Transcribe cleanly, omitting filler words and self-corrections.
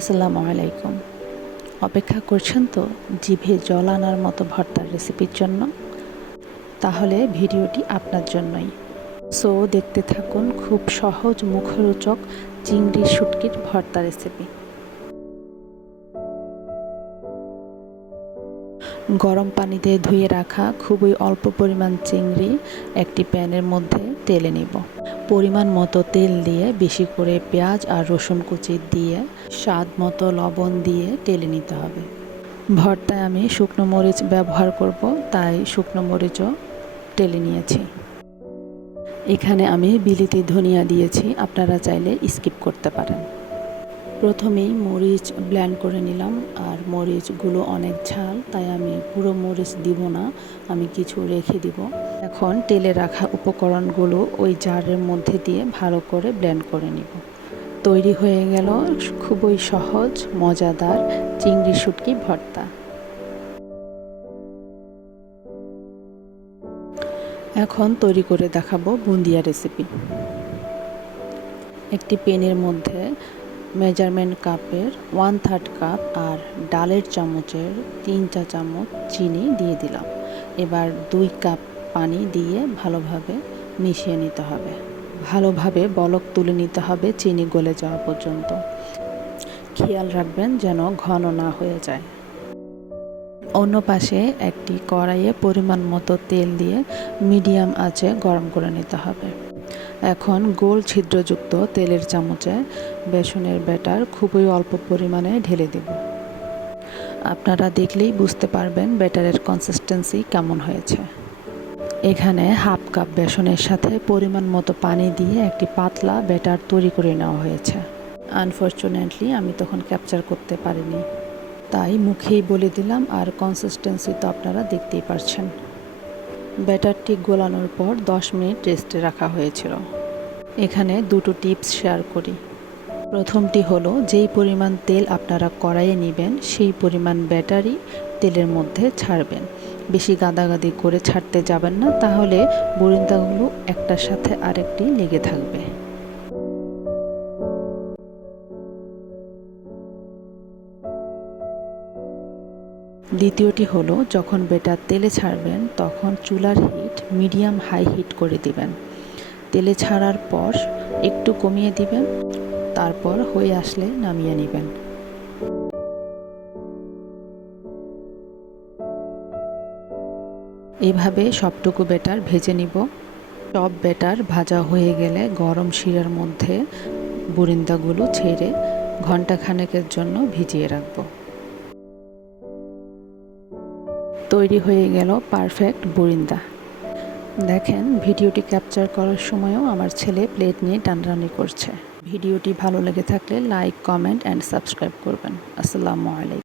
আসসালামু আলাইকুম। অপেক্ষা করছেন তো জিভে জল আনার মতো ভর্তার রেসিপির জন্য? তাহলে ভিডিওটি আপনার জন্যই। সো দেখতে থাকুন খুব সহজ মুখরোচক চিংড়ি শুটকির ভর্তা রেসিপি। গরম পানিতে ধুয়ে রাখা খুবই অল্প পরিমাণ চিংড়ি একটি প্যানের মধ্যে ঢেলে নিব। পরিমাণ মতো তেল দিয়ে বেশি করে পেঁয়াজ আর রসুন কুচি দিয়ে স্বাদ মতো লবণ দিয়ে ঢেলে নিতে হবে। ভর্তায় আমি শুকনো মরিচ ব্যবহার করব, তাই শুকনো মরিচও ঢেলে নিয়েছি। এখানে আমি বিলিতি ধনিয়া দিয়েছি, আপনারা চাইলে স্কিপ করতে পারেন। প্রথমেই মরিচ ব্লেন্ড করে নিলাম, আর মরিচগুলো অনেক ঝাল, তাই আমি পুরো মরিচ দিব না, আমি কিছু রেখে দিব। এখন তেলে রাখা উপকরণগুলো ওই জারের মধ্যে দিয়ে ভালো করে ব্লেন্ড করে নিব। তৈরি হয়ে গেল খুবই সহজ মজাদার চিংড়ি শুটকি ভর্তা। এখন তৈরি করে দেখাবো বুন্দিয়া রেসিপি। একটি প্যানের মধ্যে মেজারমেন্ট কাপের 1/3 কাপ আর ডালের চামচের 3 চা চামচ চিনি দিয়ে দিলাম। এবার 2 কাপ পানি দিয়ে ভালোভাবে মিশিয়ে নিতে হবে। ভালোভাবে বলক তুলে নিতে হবে চিনি গলে যাওয়া পর্যন্ত। খেয়াল রাখবেন যেন ঘন না হয়ে যায়। অন্য পাশে একটি কড়াইয়ে পরিমাণ মতো তেল দিয়ে মিডিয়াম আঁচে গরম করে নিতে হবে। এখন গোল ছিদ্রযুক্ত তেলের চামচে বেসনের ব্যাটার খুবই অল্প পরিমাণে ঢেলে দেব। আপনারা দেখলেই বুঝতে পারবেন ব্যাটারের কনসিস্টেন্সি কেমন হয়েছে। এখানে হাফ কাপ বেসনের সাথে পরিমাণ মতো পানি দিয়ে একটি পাতলা ব্যাটার তৈরি করে নেওয়া হয়েছে। আনফর্চুনেটলি আমি তখন ক্যাপচার করতে পারিনি, তাই মুখেই বলে দিলাম, আর কনসিস্টেন্সি তো আপনারা দেখতেই পারছেন। ব্যাটারটি গোলানোর পর 10 মিনিট রেস্টে রাখা হয়েছিল। এখানে দুটো টিপস শেয়ার করি। প্রথমটি হলো, যেই পরিমাণ তেল আপনারা কড়াইয়ে নেবেন সেই পরিমাণ ব্যাটারি তেলের মধ্যে ছাড়বেন। বেশি গাদাগাদি করে ছাড়তে যাবেন না, তাহলে বুরিন্দাগুলো একটার সাথে আরেকটি লেগে থাকবে। দ্বিতীয়টি হলো, যখন ব্যাটার তেলে ছাড়বেন তখন চুলার হিট মিডিয়াম হাই হিট করে দিবেন। তেলে ছাড়ার পর একটু কমিয়ে দিবেন, তারপর হয়ে আসলে নামিয়ে নেবেন। এভাবে সবটুকু ব্যাটার ভেজে নিব। সব ব্যাটার ভাজা হয়ে গেলে গরম শিরার মধ্যে বুরিন্দাগুলো ছেড়ে ঘন্টাখানেকের জন্য ভিজিয়ে রাখব। তৈরি হয়ে গেল পারফেক্ট বুরিন্দা। দেখেন, ভিডিওটি ক্যাপচার করার সময়ও আমার ছেলে প্লেট নিয়ে টানাটানি করছে। ভিডিওটি ভালো লেগে থাকলে লাইক, কমেন্ট অ্যান্ড সাবস্ক্রাইব করবেন। আসসালামু আলাইকুম।